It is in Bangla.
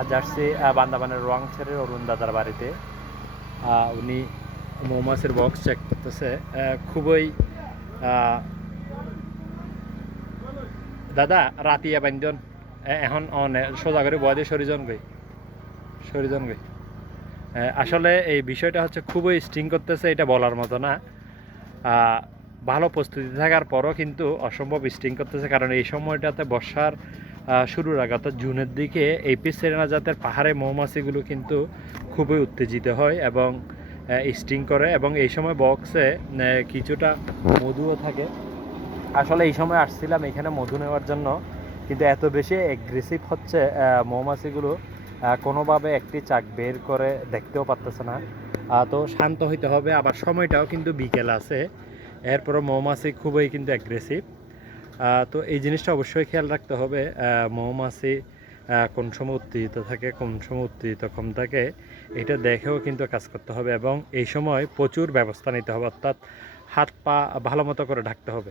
আজ আসছি বান্দাবানের রোয়াংছড়ির অরুণ দাদার বাড়িতে। উনি মৌমাছির বক্স চেক করতেছে। খুবই দাদা রাতিয়া বান্ধন এখন সোজা করে বয় দিয়ে সরিজন গই। আসলে এই বিষয়টা হচ্ছে খুবই স্টিং করতেছে, এটা বলার মতো না। ভালো প্রস্তুতি থাকার পরও কিন্তু অসম্ভব স্টিং করতেছে, কারণ এই সময়টাতে বর্ষার শুরুর আগে অর্থাৎ জুনের দিকে এই পিসেরেনা জাতের পাহাড়ে মৌমাছিগুলো কিন্তু খুবই উত্তেজিত হয় এবং স্টিং করে, এবং এই সময় বক্সে কিছুটা মধুও থাকে। আসলে এই সময় আসছিলাম এখানে মধু নেওয়ার জন্য, কিন্তু এত বেশি অ্যাগ্রেসিভ হচ্ছে মৌমাছিগুলো, কোনোভাবে একটি চাক বের করে দেখতেও পারতেছে না। তো শান্ত হইতে হবে, আবার সময়টাও কিন্তু বিকেল আছে, এরপরও মৌমাছি খুবই কিন্তু অ্যাগ্রেসিভ। তো এই জিনিসটা অবশ্যই খেয়াল রাখতে হবে, মৌমাছি কোন সময় উত্তেজিত থাকে, কোন সময় উত্তেজিত কম থাকে, এটা দেখেও কিন্তু কাজ করতে হবে, এবং এই সময় প্রচুর ব্যবস্থা নিতে হবে, অর্থাৎ হাত পা ভালো মতো করে ঢাকতে হবে।